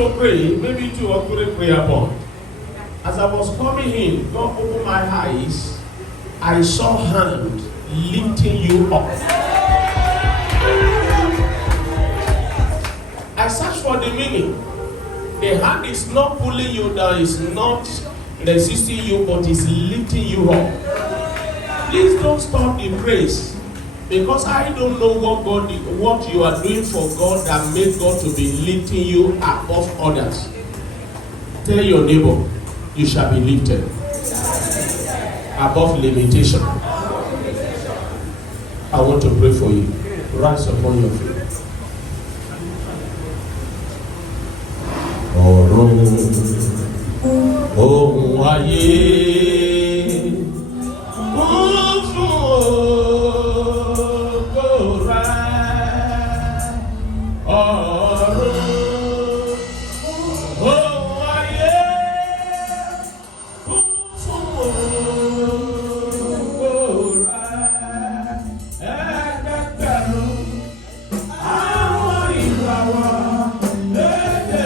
to pray, maybe 2 or 3 prayer points. As I was coming in, God opened my eyes. I saw hand lifting you up. I searched for the meaning. The hand is not pulling you down, it's not resisting you, but it's lifting you up. Please don't stop the praise, because I don't know what you are doing for God that made God to be lifting you above others. Tell your neighbor, you shall be lifted above limitation. I want to pray for you. Rise upon your feet. Ohun ayé kún fún ògo rẹ̀. Ọ̀run ohun ayé kún fún ògo rẹ̀. Ẹgbẹgbẹ̀rún àwọn ìràwọ̀ lédè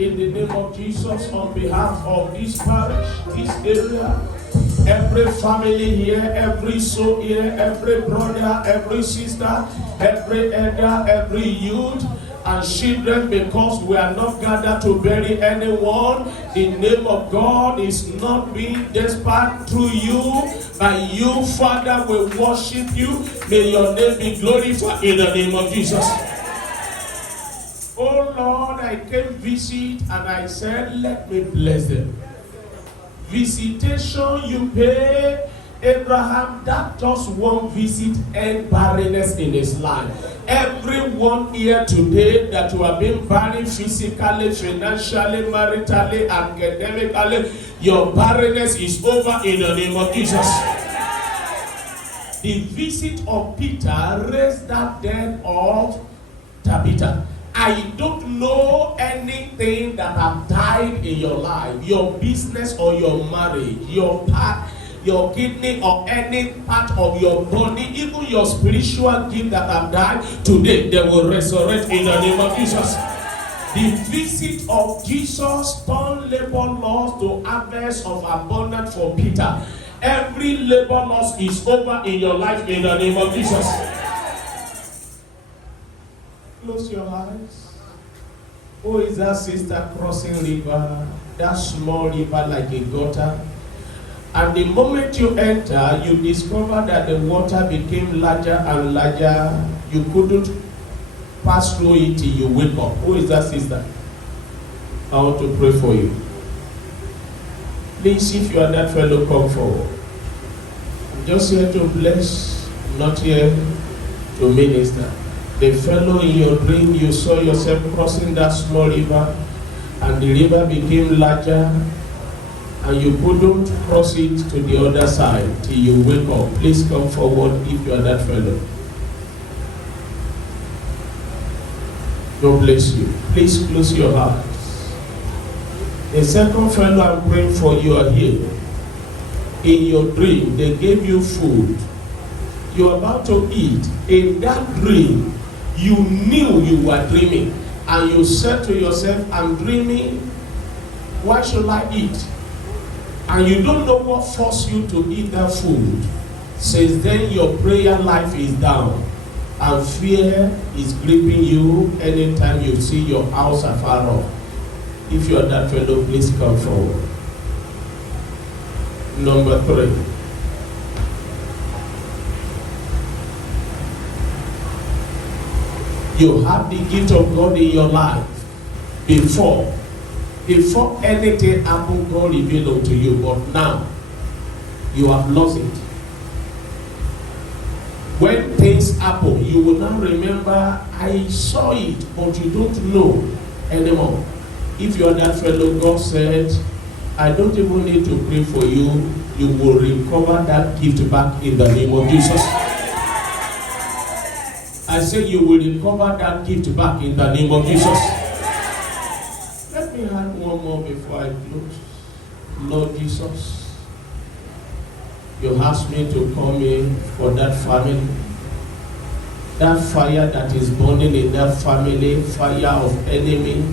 in the name of Jesus, on behalf of this parish, this area, every family here, every soul here, every brother, every sister, every elder, every youth, and children, because we are not gathered to bury anyone. The name of God is not being despised through you. By you, Father, we worship you. May your name be glorified in the name of Jesus. Oh Lord, I came visit and I said, let me bless them. Visitation you pay Abraham, that just one visit and barrenness in his life. Everyone here today that you have been barren physically, financially, maritally, academically, your barrenness is over in the name of Jesus. The visit of Peter raised that dead of Tabitha. I don't know anything that have died in your life, your business or your marriage, your part, your kidney or any part of your body, even your spiritual gift that have died, today they will resurrect in the name of Jesus. The visit of Jesus turned labor loss to harvest of abundance for Peter. Every labor loss is over in your life in the name of Jesus. Close your eyes. Who is that sister crossing river? That small river like a gutter. And the moment you enter, you discover that the water became larger and larger. You couldn't pass through it till you wake up. Who is that sister? I want to pray for you. Please, if you are that fellow, come forward. I'm just here to bless, not here to minister. The fellow in your dream, you saw yourself crossing that small river, and the river became larger, and you couldn't cross it to the other side till you wake up. Please come forward if you are that fellow. God bless you. Please close your heart. The second fellow I'm praying for, you are here. In your dream, they gave you food. You're about to eat. In that dream, you knew you were dreaming. And you said to yourself, I'm dreaming. Why should I eat? And you don't know what forced you to eat that food. Since then, your prayer life is down. And fear is gripping you anytime you see your house afar off. If you are that fellow, please come forward. Number 3. You have the gift of God in your life. Before anything happened, God revealed unto you. But now, you have lost it. When things happen, you will now remember, I saw it, but you don't know anymore. If you are that fellow, God said, I don't even need to pray for you. You will recover that gift back in the name of Jesus. I say you will recover that gift back in the name of Jesus. Let me add one more before I close. Lord Jesus, you asked me to come in for that family. That fire that is burning in that family, fire of enemy,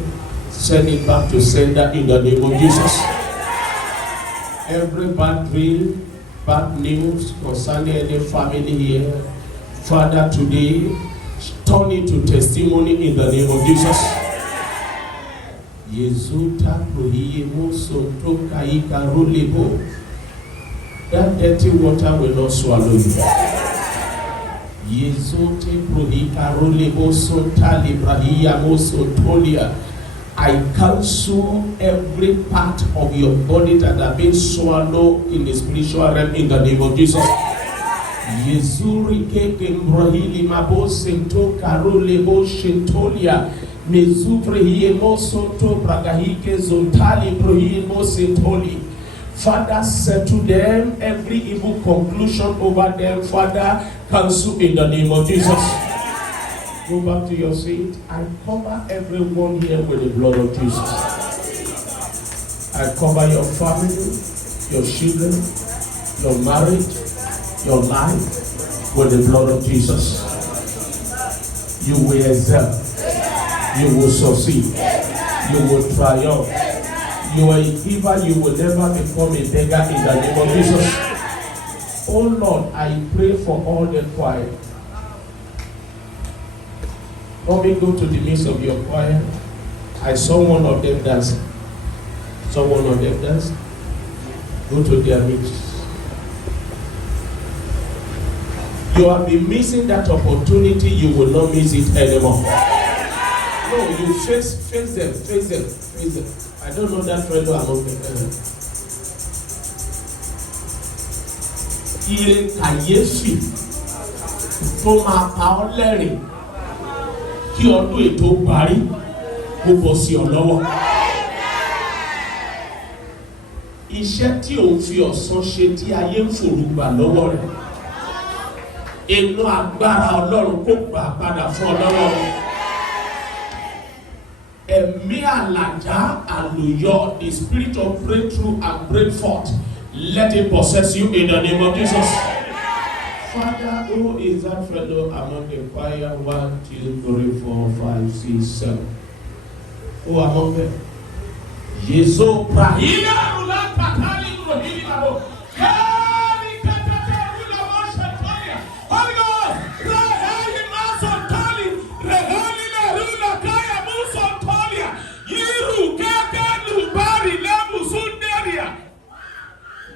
send it back to sender in the name of Jesus. Every bad dream, bad news concerning any family here, Father, today, turn it to testimony in the name of Jesus. That dirty water will not swallow you. I cancel every part of your body that has been swallowed in the spiritual realm in the name of Jesus. Father, settle them, every evil conclusion over them, Father, cancel in the name of Jesus. Go back to your seat. I cover everyone here with the blood of Jesus. I cover your family, your children, your marriage, your life with the blood of Jesus. You will excel. You will succeed. You will triumph. You are a giver. You will never become a beggar in the name of Jesus. Oh Lord, I pray for all the choir. Let me go to the midst of your choir. I saw one of them dancing. Go to their midst. You have been missing that opportunity. You will not miss it anymore. No, you face them. I don't know that fellow among them. Ire kàyéfì tó máa pa ọ́ lẹ́rìn kí ọdún ètò parí kó bọ́ sí ọ lọ́wọ́. Iṣẹ́ tí òun fi ọ̀sán ṣe tí ayé ń fòrúgbà lọ́wọ́ rẹ̀. Inú agbára Ọlọ́run kó gbà padà fún ọ lọ́wọ́ rẹ̀. Ẹ̀mí àlàjá àlùyọ, the spirit of breakthrough and break forth, let it possess you in the name of Jesus. Father, who is that fellow among the choir? 1, 2, 3, 4, 5, 6, 7. Who among them? Yeso Prahila Rula Patali Rohini Mabo. Kari Katata Rula Moshantolia. Holy God, Raheli Masantoli, Raheli Rula Kaya Musantolia, Yiru Kaka Lubari Lamu Sundaria.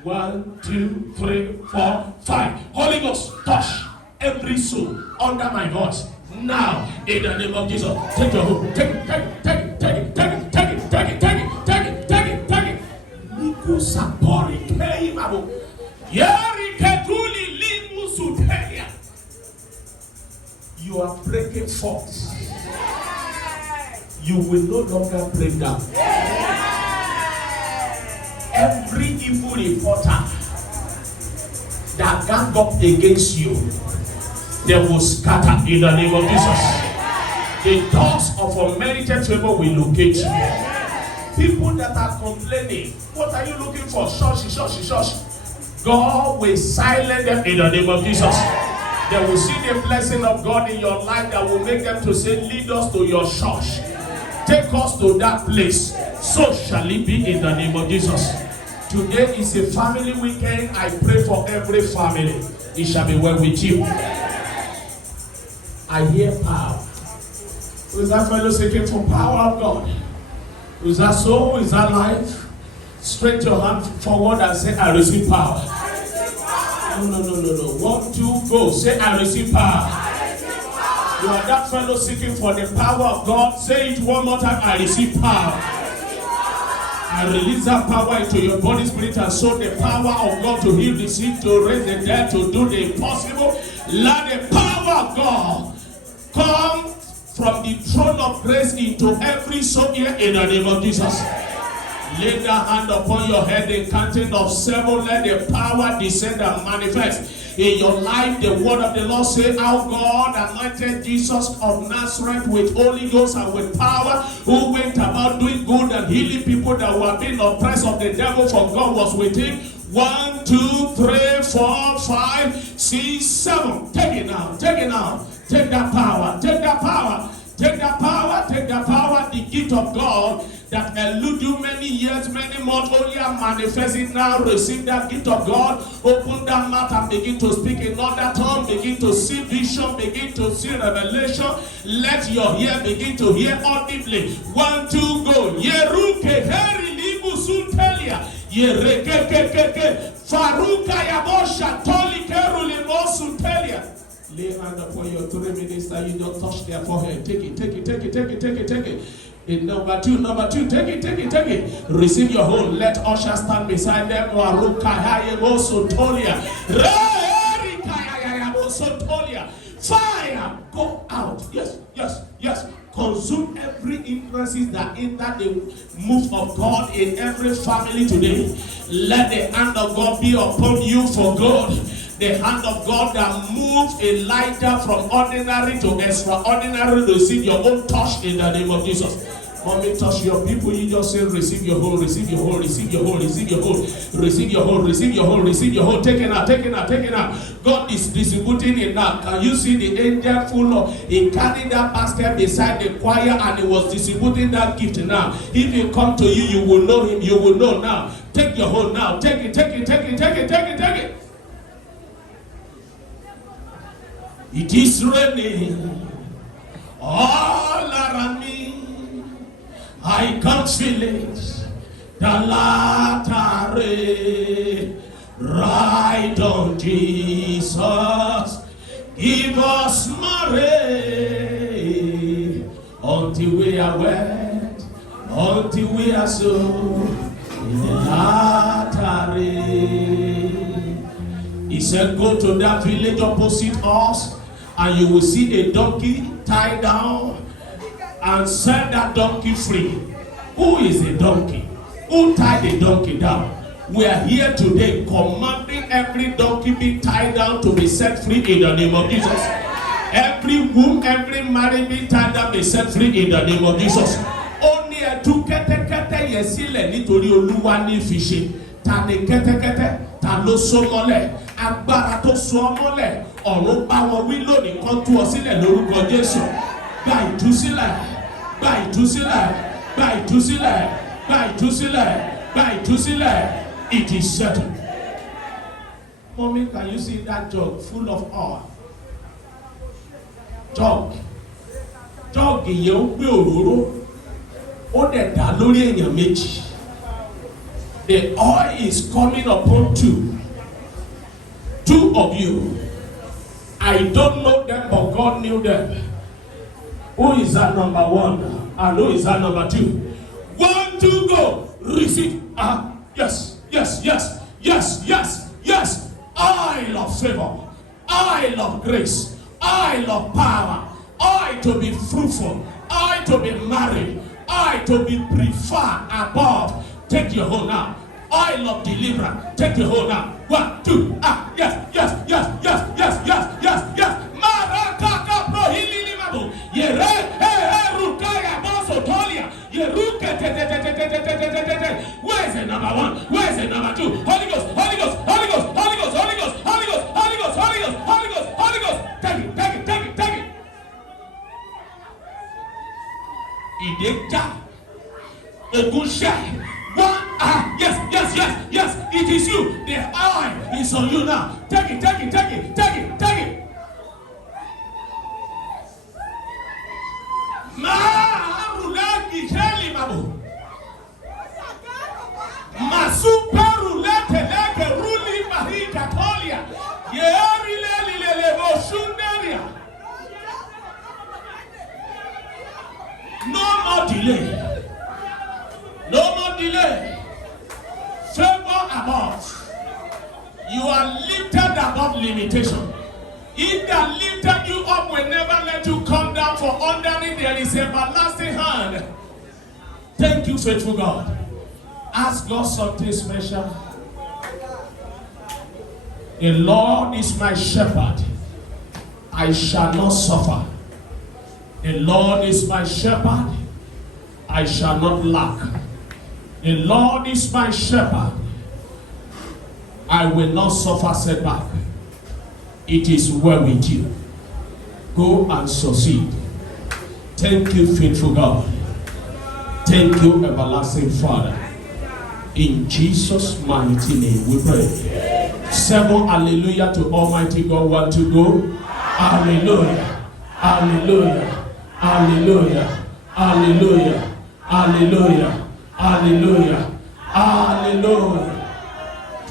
1, 2, 3, 4, 5. Holy Ghost, touch every soul under my voice. Now, in the name of Jesus, take your hold. Take it. Niku sapori kei mabu. Yeri ketuli limu sutelia. You are breaking forth. You will no longer break down. Every evil reporter that gang up against you, they will scatter in the name of Jesus. The doors of unmerited favor will locate you. People that are complaining, what are you looking for? Shush. God will silence them in the name of Jesus. They will see the blessing of God in your life that will make them to say, lead us to your church. Take us to that place. So shall it be in the name of Jesus. Today is a family weekend. I pray for every family. It shall be well with you. I hear power. Who is that fellow seeking for power of God? Who is that soul? Who is that life? Stretch your hand forward and say, I receive power. No. 1, 2, go. Say, I receive power. You are that fellow seeking for the power of God. Say it one more time. I receive power. I release that power into your body, spirit, and soul. The power of God to heal the sick, to raise the dead, to do the impossible. Let the power of God come from the throne of grace into every soul here in the name of Jesus. Lay that hand upon your head, the counting of 7. Let the power descend and manifest in your life. The word of the Lord say, how God anointed Jesus of Nazareth with Holy Ghost and with power, who went about doing good and healing people that were being oppressed of the devil, for God was with him. 1, 2, 3, 4, 5, 6, 7. Take it now. Take it now. Take that power. Take that power. Take that power. Take that power. The gift of God that elude you many years, many months, only are manifesting now. Receive that gift of God. Open that mouth and begin to speak in other tongue. Begin to see vision. Begin to see revelation. Let your ear begin to hear audibly. 1, 2, go. Yeruke heri libu suntelia. Yerekekekeke. Faruka yabosha toli keru limo suntelia. Lay hand upon your 3 minutes that you don't touch their forehead. Take it, take it, take it, take it, take it, take it. In number two, take it, take it, take it. Receive your hold. Let usher stand beside them. Fire, go out. Yes, yes, yes. Consume every influences that hinder the move of God in every family today. Let the hand of God be upon you for good. The hand of God that moves Elijah from ordinary to extraordinary. Receive your own touch in the name of Jesus. Mommy, touch your people. You just say, receive your hold, receive your hold, receive your hold, receive your hold, receive your hold, receive your hold, receive your hold. Take it out, take it out, take it out. God is distributing it now. Can you see the angel full of? He carried that basket beside the choir and he was distributing that gift now. If he come to you, you will know him. You will know now. Take your hold now. Take it, take it, take it, take it, take it, take it. It is raining all around me. I can feel it. The latter rain. Ride on Jesus. Give us more rain until we are wet, until we are so in the latter rain. He said, go to that village opposite us, and you will see a donkey tied down, and set that donkey free. Who is a donkey? Who tied the donkey down? We are here today commanding every donkey be tied down to be set free in the name of Jesus. Every womb, every marriage be tied down, be set free in the name of Jesus. Only a two kete yesile nitori Olúwa ní fi ṣe. Ta ni kẹ́tẹ́kẹ́tẹ́, ta ló so mọ́lẹ̀, agbára tó so mọ́lẹ̀, ọ̀run bá wọn wí lónìí kan tú ọ sílẹ̀ lórúkọ Jésù. Gba ìtúsílẹ̀, gba ìtúsílẹ̀, gba ìtúsílẹ̀, gba ìtúsílẹ̀, gba ìtúsílẹ̀. It is settled. Mommy, can you see that jug full of oil? Jug yẹn ó gbé òróró, ó dẹ̀ dá lórí èèyàn méjì. The oil is coming upon two of you. I don't know them, but God knew them. Who is that number one? And who is that number two? 1, 2, go. Receive. Yes, yes, yes, yes, yes, yes. Oil of favor, oil of grace, oil of power, oil to be fruitful, oil to be married, oil to be preferred above. Take your hold now. Oil of deliverance. Take your hold now. 1, 2. Yes, yes, yes, yes, yes, yes, yes, yes. Marakaka prohilili mabu. Yere rukaya boso tolia. Yeruke te. Where is the number 1? Where is the number 2? Holy Ghost, Holy Ghost, Holy Ghost, Holy Ghost, Holy Ghost, Holy Ghost, Holy Ghost, Holy Ghost, Holy Ghost, Holy Ghost. Take it, take it, take it, take it. Ideka. Ogusha. 1. Yes, yes, yes, yes. It is you. The oil is on you now. Take it, take it, take it, take it, take it. Marulaki heli mabu. Masuperulete leke ruli mahika tolia. Yeri lele bo shunderia. limitation. He that lifted you up will never let you come down, for underneath there is everlasting hand. Thank you, faithful God. Ask God something special. The Lord is my shepherd, I shall not suffer. The Lord is my shepherd, I shall not lack. The Lord is my shepherd, I will not suffer setback. It is well with you. Go and succeed. Thank you, faithful God. Thank you, everlasting Father. In Jesus' mighty name we pray. 7 hallelujah to Almighty God. Want to go? Hallelujah. Hallelujah. Hallelujah. Hallelujah. Hallelujah. Hallelujah. Hallelujah.